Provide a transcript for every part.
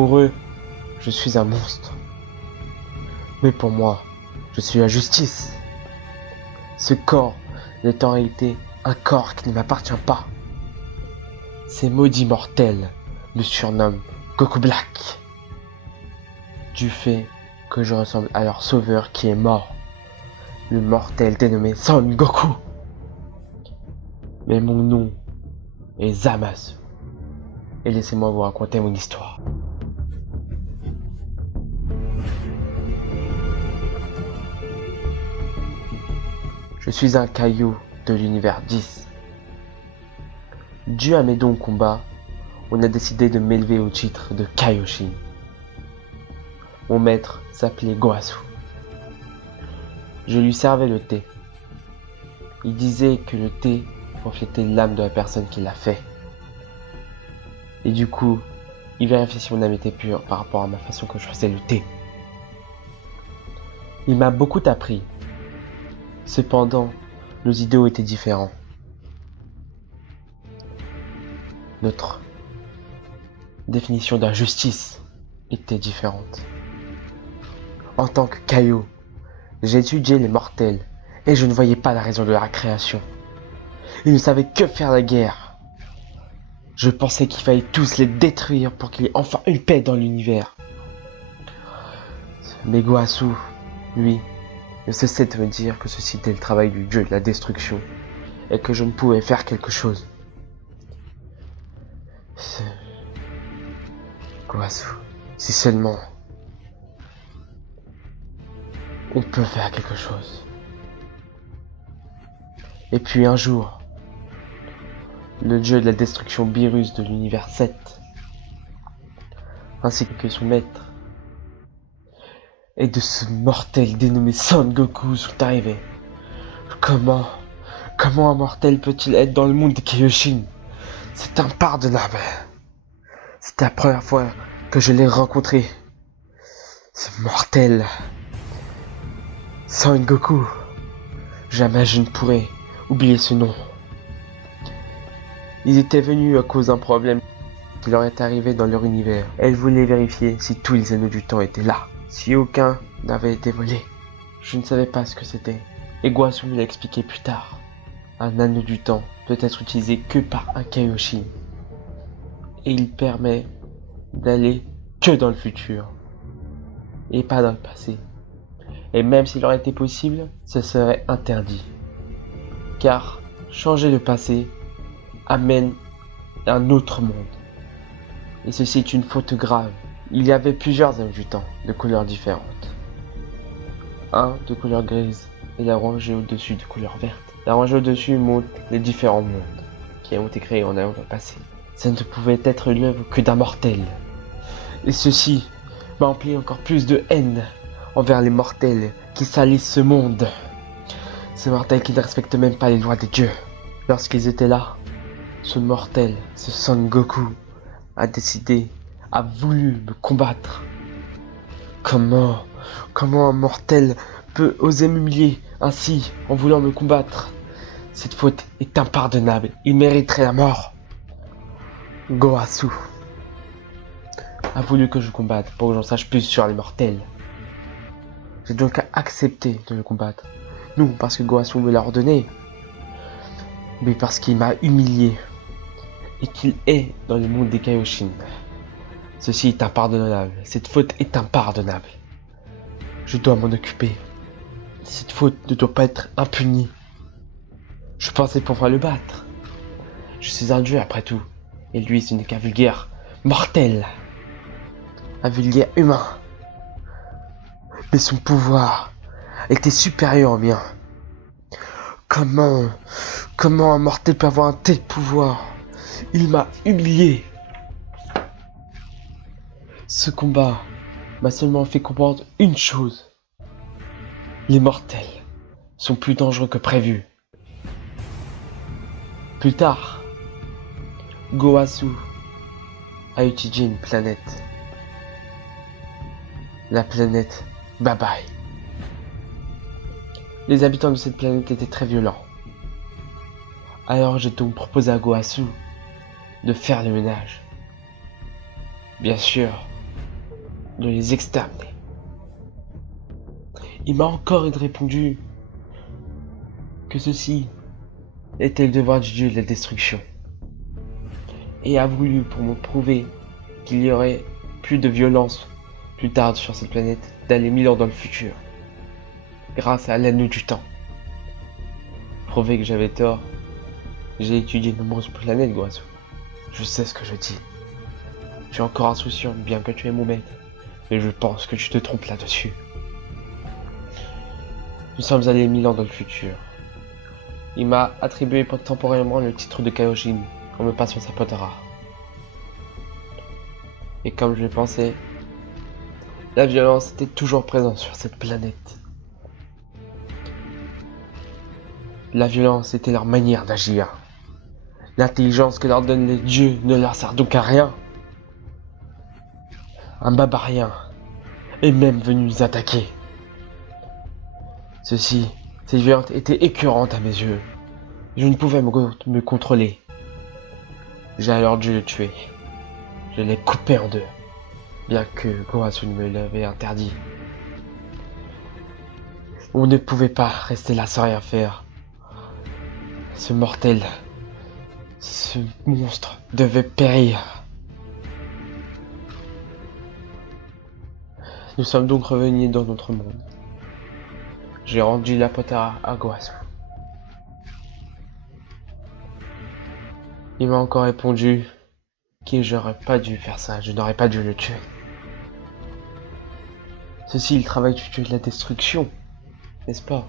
Pour eux, je suis un monstre. Mais pour moi, je suis la justice. Ce corps n'est en réalité un corps qui ne m'appartient pas. Ces maudits mortels me surnomment Goku Black, du fait que je ressemble à leur sauveur qui est mort, le mortel dénommé Son Goku. Mais mon nom est Zamasu, et laissez-moi vous raconter mon histoire. Je suis un caillou de l'univers 10. Dû à mes dons au combat, on a décidé de m'élever au titre de Kaioshin. Mon maître s'appelait Goasu. Je lui servais le thé. Il disait que le thé reflétait l'âme de la personne qui l'a fait. Et du coup, il vérifiait si mon âme était pure par rapport à ma façon que je faisais le thé. Il m'a beaucoup appris. Cependant, nos idéaux étaient différents. Notre définition de la justice était différente. En tant que caillou, j'ai étudié les mortels et je ne voyais pas la raison de la création. Ils ne savaient que faire la guerre. Je pensais qu'il fallait tous les détruire pour qu'il y ait enfin une paix dans l'univers. Mais Goasu, lui, ne cessait de me dire que ceci était le travail du dieu de la destruction et que je ne pouvais faire quelque chose. Goasu, si seulement on peut faire quelque chose. Et puis un jour, le dieu de la destruction Beerus de l'univers 7, ainsi que son maître, et de ce mortel dénommé Son Goku sont arrivés. Comment un mortel peut-il être dans le monde de Kaioshin? C'est impardonnable. C'était la première fois que je l'ai rencontré. Ce mortel. Son Goku. Jamais je ne pourrai oublier ce nom. Ils étaient venus à cause d'un problème qui leur est arrivé dans leur univers. Elle voulait vérifier si tous les anneaux du temps étaient là. Si aucun n'avait été volé. Je ne savais pas ce que c'était. Et Goasu me l'a expliqué plus tard. Un anneau du temps peut être utilisé que par un Kaioshin. Et il permet d'aller que dans le futur. Et pas dans le passé. Et même s'il aurait été possible, ce serait interdit. Car changer le passé amène un autre monde. Et ceci est une faute grave. Il y avait plusieurs anneaux du temps, de couleurs différentes. Un de couleur grise et la rangée au-dessus de couleur verte. La rangée au-dessus montre les différents mondes qui ont été créés en avant le passé. Ça ne pouvait être l'œuvre que d'un mortel. Et ceci m'a empli encore plus de haine envers les mortels qui salissent ce monde. Ces mortels qui ne respectent même pas les lois des dieux. Lorsqu'ils étaient là, ce mortel, ce Son Goku, a voulu me combattre. Comment un mortel peut oser m'humilier ainsi en voulant me combattre? Cette faute est impardonnable. Il mériterait la mort. Goasu a voulu que je combatte pour que j'en sache plus sur les mortels. J'ai donc accepté de le combattre. Non parce que Goasu me l'a ordonné, mais parce qu'il m'a humilié et qu'il est dans le monde des Kaioshin. Ceci est impardonnable. Cette faute est impardonnable. Je dois m'en occuper. Cette faute ne doit pas être impunie. Je pensais pouvoir le battre. Je suis un dieu après tout. Et lui, ce n'est qu'un vulgaire mortel. Un vulgaire humain. Mais son pouvoir était supérieur au mien. Comment un mortel peut avoir un tel pouvoir? Il m'a humilié. Ce combat m'a seulement fait comprendre une chose. Les mortels sont plus dangereux que prévu. Plus tard, Goasu a étudié une planète. La planète Babai. Les habitants de cette planète étaient très violents. Alors j'ai donc proposé à Goasu de faire le ménage. Bien sûr, de les exterminer. Il m'a encore répondu que ceci était le devoir du dieu de la destruction, et a voulu, pour me prouver qu'il y aurait plus de violence plus tard sur cette planète, d'aller 1000 ans dans le futur, grâce à l'anneau du temps. Prouver que j'avais tort, j'ai étudié de nombreuses planètes, Goasu. Je sais ce que je dis. Tu es encore insouciant, bien que tu es mon maître, mais je pense que tu te trompes là-dessus. Nous sommes allés 1000 ans dans le futur. Il m'a attribué temporairement le titre de Kaioshin en me passant sa potara. Et comme je le pensais, la violence était toujours présente sur cette planète. La violence était leur manière d'agir. L'intelligence que leur donnent les dieux ne leur sert donc à rien. Un barbarien est même venu nous attaquer. Cette violence était écœurante à mes yeux. Je ne pouvais me contrôler. J'ai alors dû le tuer. Je l'ai coupé en deux, bien que Goasu me l'avait interdit. On ne pouvait pas rester là sans rien faire. Ce mortel, ce monstre devait périr. Nous sommes donc revenus dans notre monde. J'ai rendu la potara à Goasu. Il m'a encore répondu que j'aurais pas dû faire ça, je n'aurais pas dû le tuer. Ceci est le travail du dieu de la destruction, n'est-ce pas?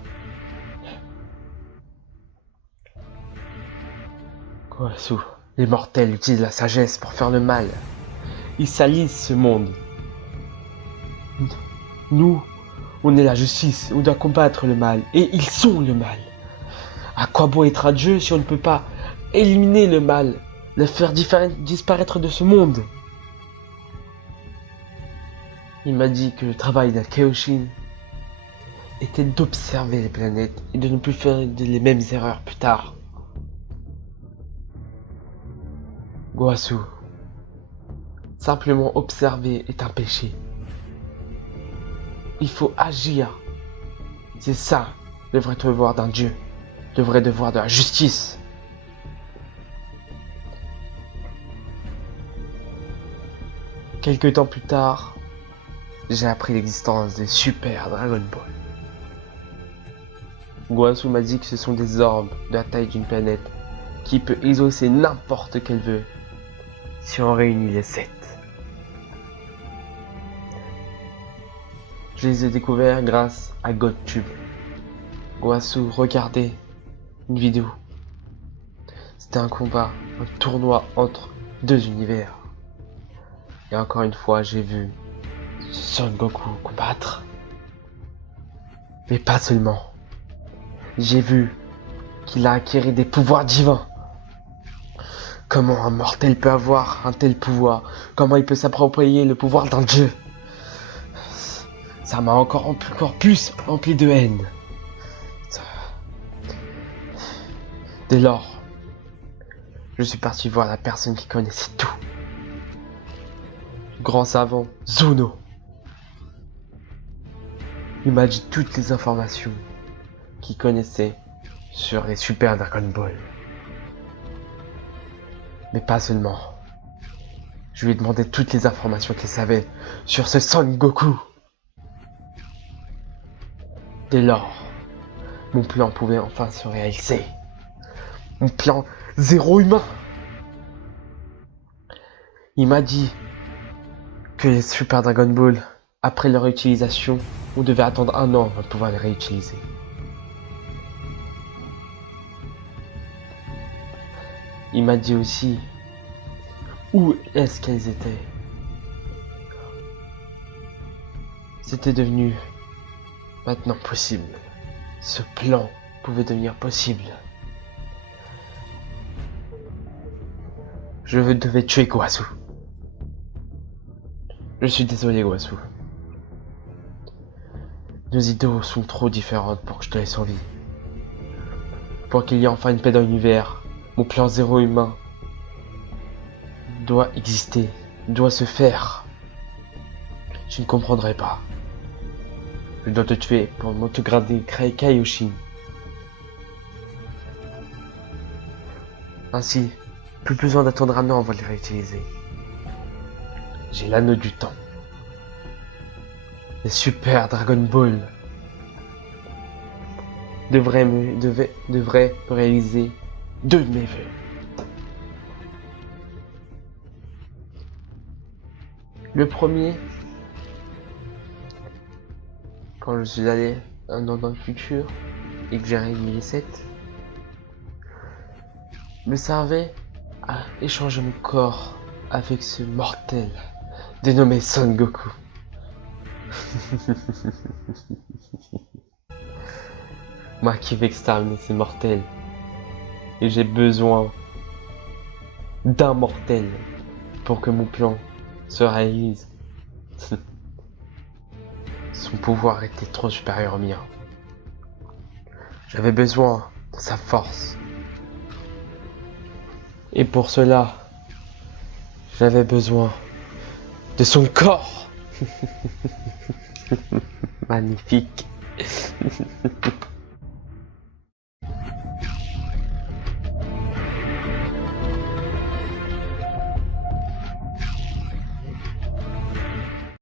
Goasu, les mortels utilisent la sagesse pour faire le mal. Ils salissent ce monde. Nous, on est la justice, on doit combattre le mal, et ils sont le mal. À quoi bon être un dieu si on ne peut pas éliminer le mal, le faire disparaître de ce monde? Il m'a dit que le travail d'un Kaioshin était d'observer les planètes et de ne plus faire les mêmes erreurs plus tard. Goasu, simplement observer est un péché. Il faut agir. C'est ça le vrai devoir d'un dieu, le vrai devoir de la justice. Quelque temps plus tard, j'ai appris l'existence des Super Dragon Ball. Goasu m'a dit que ce sont des orbes de la taille d'une planète qui peut exaucer n'importe quel vœu si on réunit les 7. Je les ai découverts grâce à GodTube. Goasu regardait une vidéo. C'était un combat, un tournoi entre deux univers. Et encore une fois, j'ai vu Son Goku combattre. Mais pas seulement. J'ai vu qu'il a acquis des pouvoirs divins. Comment un mortel peut avoir un tel pouvoir? Comment il peut s'approprier le pouvoir d'un dieu? Ça m'a encore plus rempli de haine. Dès lors, je suis parti voir la personne qui connaissait tout. Le grand savant Zuno. Il m'a dit toutes les informations qu'il connaissait sur les Super Dragon Ball. Mais pas seulement. Je lui ai demandé toutes les informations qu'il savait sur ce Son Goku. Dès lors, mon plan pouvait enfin se réaliser. Mon plan zéro humain. Il m'a dit que les Super Dragon Ball, après leur utilisation, on devait attendre 1 an avant de pouvoir les réutiliser. Il m'a dit aussi où est-ce qu'elles étaient. C'était devenu maintenant possible. Ce plan pouvait devenir possible. Je devais tuer Goasu. Je suis désolé, Goasu. Nos idées sont trop différentes pour que je te laisse en vie. Pour qu'il y ait enfin une paix dans l'univers, mon plan zéro humain doit exister, doit se faire. Tu ne comprendrais pas. Je dois te tuer pour m'autograder Kaioshin. Ainsi, plus besoin d'attendre un an avant de les réutiliser. J'ai l'anneau du temps. Les super Dragon Ball devraient me réaliser 2 de mes vœux. Le premier, quand je suis allé un an dans le futur et que j'ai réuni les 7, me servait à échanger mon corps avec ce mortel dénommé Son Goku. Moi qui vais exterminer ces mortels, et j'ai besoin d'un mortel pour que mon plan se réalise. Son pouvoir était trop supérieur au mien. J'avais besoin de sa force. Et pour cela, j'avais besoin de son corps. Magnifique.